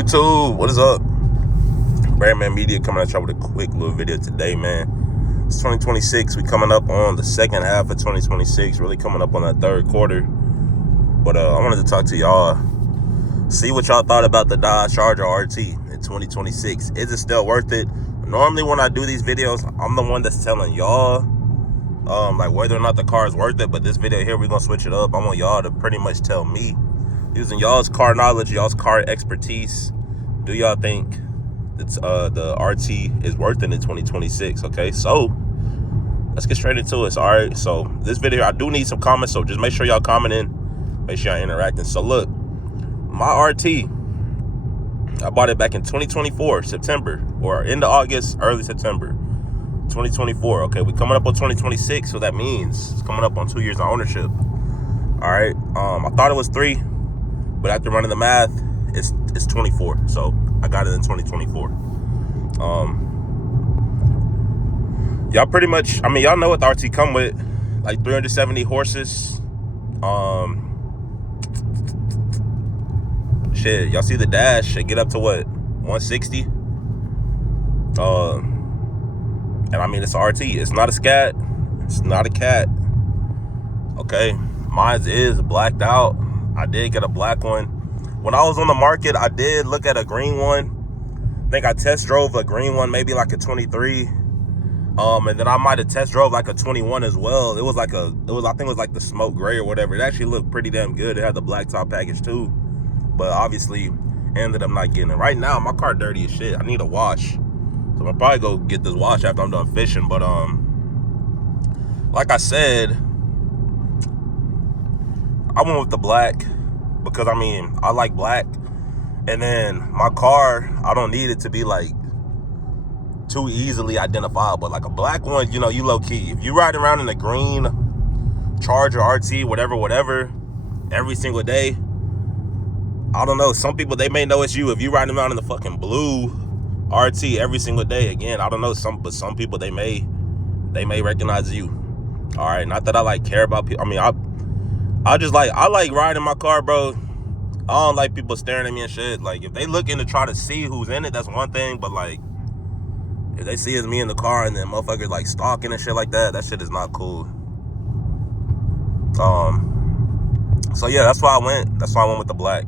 YouTube, what is up? Brandman Media coming at y'all with a quick little video today, man. It's 2026. We coming up on the second half of 2026. Really coming up on that third quarter. But I wanted to talk to y'all. See what y'all thought about the Dodge Charger RT in 2026. Is it still worth it? Normally when I do these videos, I'm the one that's telling y'all like whether or not the car is worth it. But this video here, we're gonna switch it up. I want y'all to pretty much tell me, using y'all's car knowledge, y'all's car expertise, do y'all think it's the RT is worth it in 2026? Okay, so let's get straight into it. All right, so this video, I do need some comments, so just make sure y'all commenting, make sure y'all interacting. So look, my RT, I bought it back in 2024 September, or into August, early September 2024. Okay, we coming up on 2026, so that means it's coming up on 2 years of ownership. All right, I thought it was 3, but after running the math, it's 24. So I got it in 2024. Y'all pretty much, I mean, y'all know what the RT come with, like 370 horses. Shit, y'all see the dash, it get up to what, 160? And I mean, it's an RT. It's not a scat. It's not a cat. Okay, mine is blacked out. I did get a black one. When I was on the market, I did look at a green one. I think I test drove a green one, maybe like a 23. And then I might have test drove like a 21 as well. I think it was like the smoke gray or whatever. It actually looked pretty damn good. It had the black top package too. But obviously, ended up not getting it. Right now, my car dirty as shit. I need a wash. So I'll probably go get this wash after I'm done fishing. But like I said, I went with the black because, I mean, I like black. And then my car, I don't need it to be like too easily identifiable. Like a black one, you know, you low key. If you ride around in a green Charger RT, whatever, every single day, I don't know. Some people, they may know it's you. If you riding around in the fucking blue RT every single day, again, I don't know. But some people, they may recognize you. All right, not that I like care about people. I mean, I like riding my car, bro. I don't like people staring at me and shit. Like, if they looking to try to see who's in it, that's one thing. But like, if they see it's me in the car and then motherfuckers like stalking and shit like that, that shit is not cool. So yeah, that's why I went. That's why I went with the black.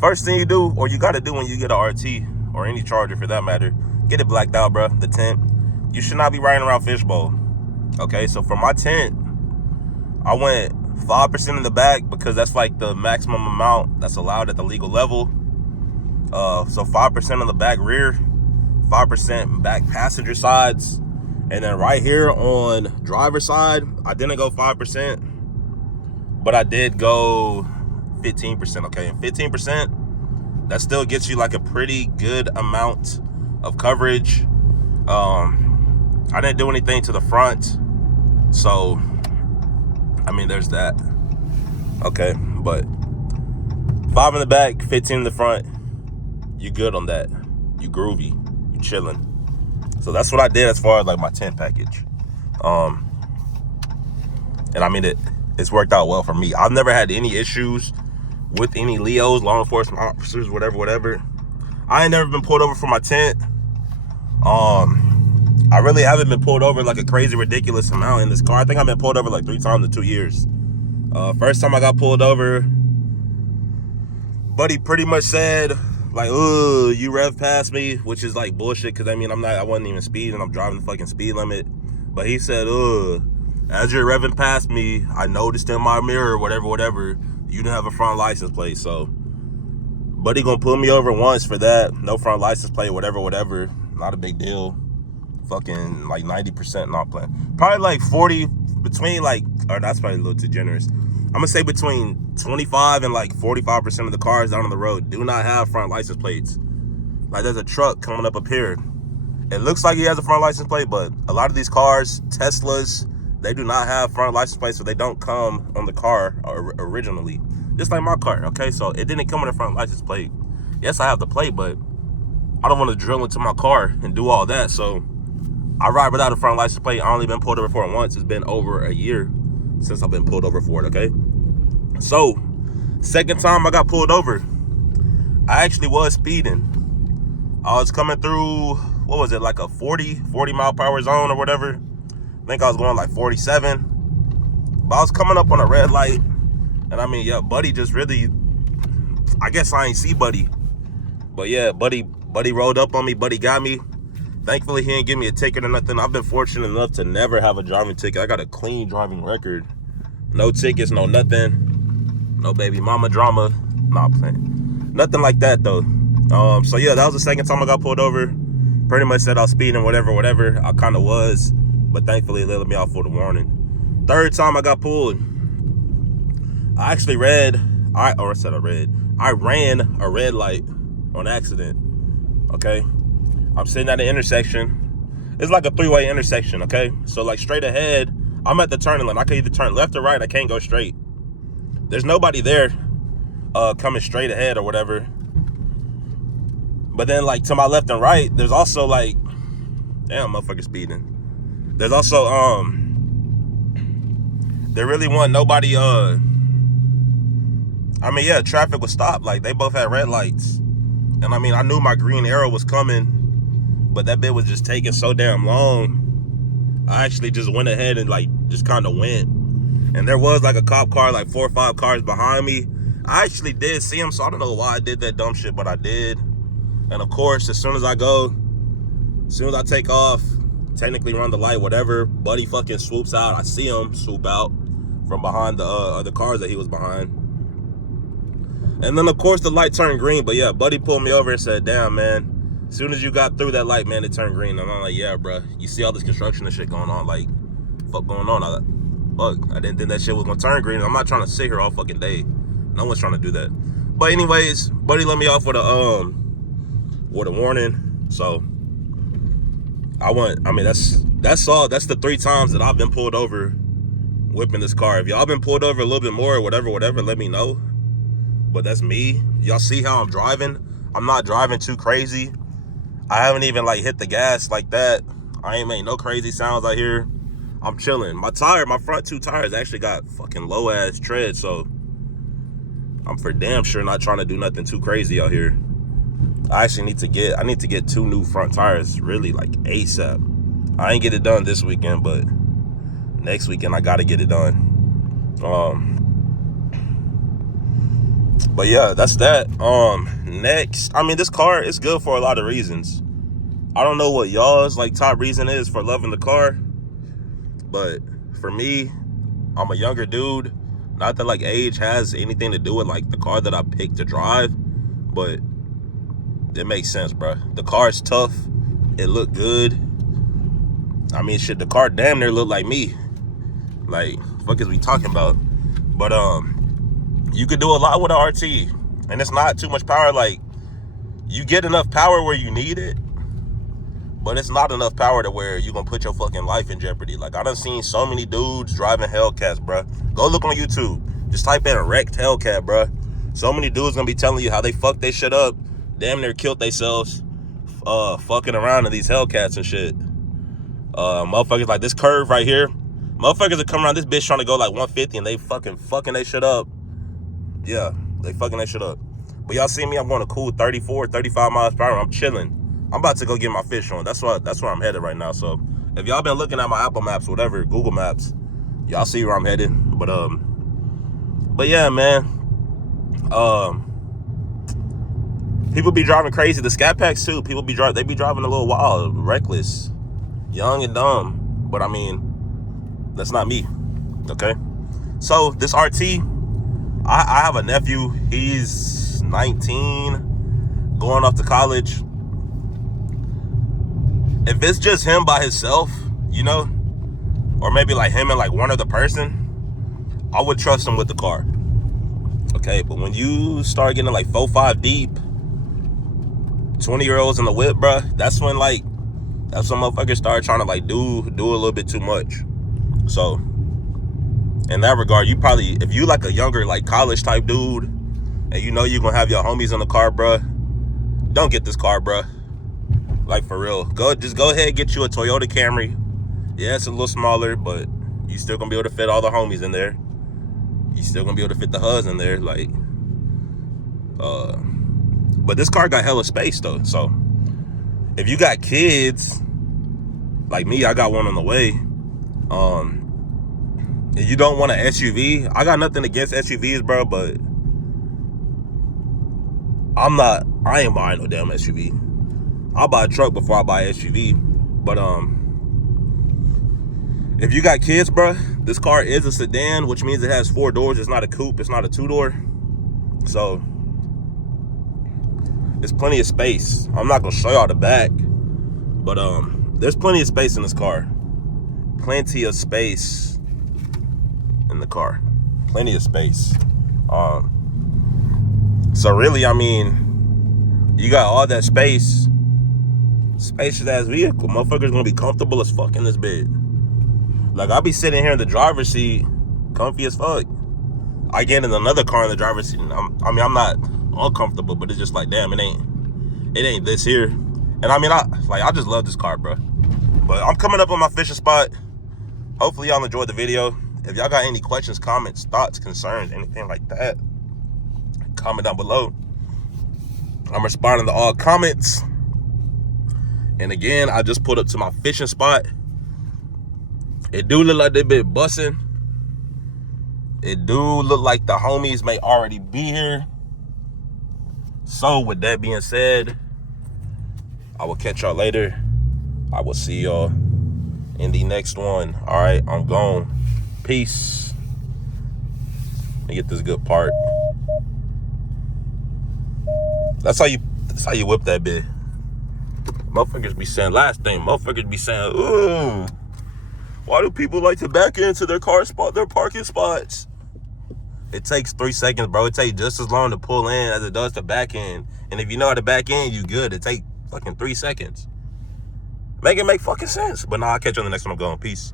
First thing you do, or you got to do when you get an RT or any Charger for that matter, get it blacked out, bro. The tint. You should not be riding around fishbowl. Okay, so for my tint, I went 5% in the back because that's like the maximum amount that's allowed at the legal level. So 5% on the back rear, 5% back passenger sides, and then right here on driver's side, I didn't go 5%, but I did go 15%. Okay, and 15%, that still gets you like a pretty good amount of coverage. I didn't do anything to the front, so I mean, there's that. Okay, but 5 in the back, 15 in the front, you good on that. You groovy, you chilling. So that's what I did as far as like my tent package. And I mean, it's worked out well for me. I've never had any issues with any Leos, law enforcement officers, whatever. I ain't never been pulled over for my tent. I really haven't been pulled over like a crazy, ridiculous amount in this car. I think I've been pulled over like 3 times in 2 years. First time I got pulled over, buddy pretty much said, like, "Oh, you rev past me," which is like bullshit, because I mean, I wasn't even speeding. I'm driving the fucking speed limit. But he said, "Oh, as you're revving past me, I noticed in my mirror, whatever, you didn't have a front license plate." So, buddy gonna pull me over once for that. No front license plate, whatever. Not a big deal. Fucking like 90% not playing. Probably like 40, between like, or that's probably a little too generous. I'm gonna say between 25 and like 45% of the cars down on the road do not have front license plates. Like, there's a truck coming up here. It looks like he has a front license plate, but a lot of these cars, Teslas, they do not have front license plates, so they don't come on the car originally. Just like my car, okay? So it didn't come with a front license plate. Yes, I have the plate, but I don't want to drill into my car and do all that. So I ride without a front license plate. I only been pulled over for it once. It's been over a year since I've been pulled over for it, okay? So, second time I got pulled over, I I actually was speeding. I was coming through, what was it, like a 40 mile per hour zone or whatever. I think I was going like 47. But I was coming up on a red light. And I mean, yeah, Buddy just really, I guess I ain't see Buddy. But yeah, Buddy rolled up on me. Buddy got me. Thankfully, he didn't give me a ticket or nothing. I've been fortunate enough to never have a driving ticket. I got a clean driving record. No tickets, no nothing. No baby mama drama. Nah, I'm playing. Nothing like that, though. So yeah, that was the second time I got pulled over. Pretty much said I was speeding, whatever. I kind of was. But thankfully, they let me off for the warning. Third time I got pulled. I ran a red light on accident. Okay? I'm sitting at an intersection. It's like a three-way intersection, okay? So like straight ahead, I'm at the turning lane. I can either turn left or right. I can't go straight. There's nobody there coming straight ahead or whatever. But then like to my left and right, there's also like, damn, motherfucker speeding. There's also, there really wasn't nobody, I mean, yeah, traffic was stopped. Like they both had red lights. And I mean, I knew my green arrow was coming. But that bit was just taking so damn long. I actually just went ahead and like just kind of went. And there was like a cop car, like 4 or 5 cars behind me. I actually did see him, so I don't know why I did that dumb shit, but I did. And of course, as soon as I take off, technically run the light, whatever, Buddy fucking swoops out. I see him swoop out from behind the other cars that he was behind. And then of course the light turned green. But yeah, Buddy pulled me over and said, damn, man. As soon as you got through that light, man, it turned green. And I'm like, yeah, bro. You see all this construction and shit going on. Like, fuck going on? I didn't think that shit was going to turn green. I'm not trying to sit here all fucking day. No one's trying to do that. But anyways, Buddy let me off with a warning. So, that's all. That's the 3 times that I've been pulled over whipping this car. If y'all been pulled over a little bit more or whatever, let me know. But that's me. Y'all see how I'm driving? I'm not driving too crazy. I haven't even like hit the gas like that. I ain't made no crazy sounds out here. I'm chilling. My front 2 tires actually got fucking low ass tread, so I'm for damn sure not trying to do nothing too crazy out here. I need to get 2 new front tires really like ASAP. I ain't get it done this weekend, but next weekend I gotta get it done. But yeah, that's that. Next, I mean, this car is good for a lot of reasons. I don't know what y'all's like top reason is for loving the car, but for me, I'm a younger dude. Not that like age has anything to do with like the car that I picked to drive, but it makes sense, bro. The car is tough. It looked good. I mean, shit, the car damn near looked like me. Like, fuck is we talking about? But you could do a lot with an RT, and it's not too much power. Like, you get enough power where you need it, but it's not enough power to where you're gonna put your fucking life in jeopardy. Like, I done seen so many dudes driving Hellcats, bro. Go look on YouTube. Just type in wrecked Hellcat, bro. So many dudes gonna be telling you how they fucked their shit up, damn near killed themselves, fucking around in these Hellcats and shit. Motherfuckers like this curve right here. Motherfuckers that come around this bitch trying to go like 150 and they fucking they shit up. Yeah, they fucking that shit up. But y'all see me, I'm going a cool 34, 35 miles per hour. I'm chilling. I'm about to go get my fish on. That's where I'm headed right now. So if y'all been looking at my Apple Maps, whatever, Google Maps, y'all see where I'm headed. But yeah, man. People be driving crazy. The Scat Packs too. They be driving a little wild, reckless, young and dumb. But I mean, that's not me. Okay. So this RT, I have a nephew. He's 19, going off to college. If it's just him by himself, you know, or maybe like him and like one other person, I would trust him with the car. Okay, but when you start getting like 4, 5 deep, 20-year-olds in the whip, bruh, that's when motherfuckers start trying to like do a little bit too much. So in that regard, you probably, if you like a younger like college type dude and you know you're gonna have your homies in the car, bruh, don't get this car, bruh. Like, for real, just go ahead and get you a Toyota Camry. Yeah, it's a little smaller, but you still gonna be able to fit all the homies in there. You still gonna be able to fit the huz in there. Like, But this car got hella space though. So if you got kids, like me, I got one on the way. If you don't want an SUV, I got nothing against SUVs, bro, but I ain't buying no damn SUV. I'll buy a truck before I buy an SUV. But if you got kids, bro, this car is a sedan, which means it has 4 doors. It's not a coupe. It's not a 2-door. So there's plenty of space. I'm not gonna show y'all the back, but there's plenty of space in this car. Plenty of space in the car. Plenty of space. So really, I mean, you got all that space. Spacious ass vehicle. Motherfuckers gonna be comfortable as fuck in this bed. Like, I'll be sitting here in the driver's seat, comfy as fuck. I get in another car in the driver's seat, and I'm not uncomfortable, but it's just like, damn, it ain't this here. And I mean, I just love this car, bro. But I'm coming up on my fishing spot. Hopefully y'all enjoyed the video. If y'all got any questions, comments, thoughts, concerns, anything like that, comment down below. I'm responding to all comments. And again, I just pulled up to my fishing spot. It do look like they been bussing. It do look like the homies may already be here. So with that being said, I will catch y'all later. I will see y'all in the next one. All right, I'm gone. Peace. Let me get this good part. That's how you whip that bit. Motherfuckers be saying, last thing, motherfuckers be saying, ooh, why do people like to back into their parking spots? It takes 3 seconds, bro. It takes just as long to pull in as it does to back in. And if you know how to back in, you good. It take fucking 3 seconds. Make it make fucking sense. But nah, I'll catch you on the next one. I'm going. Peace.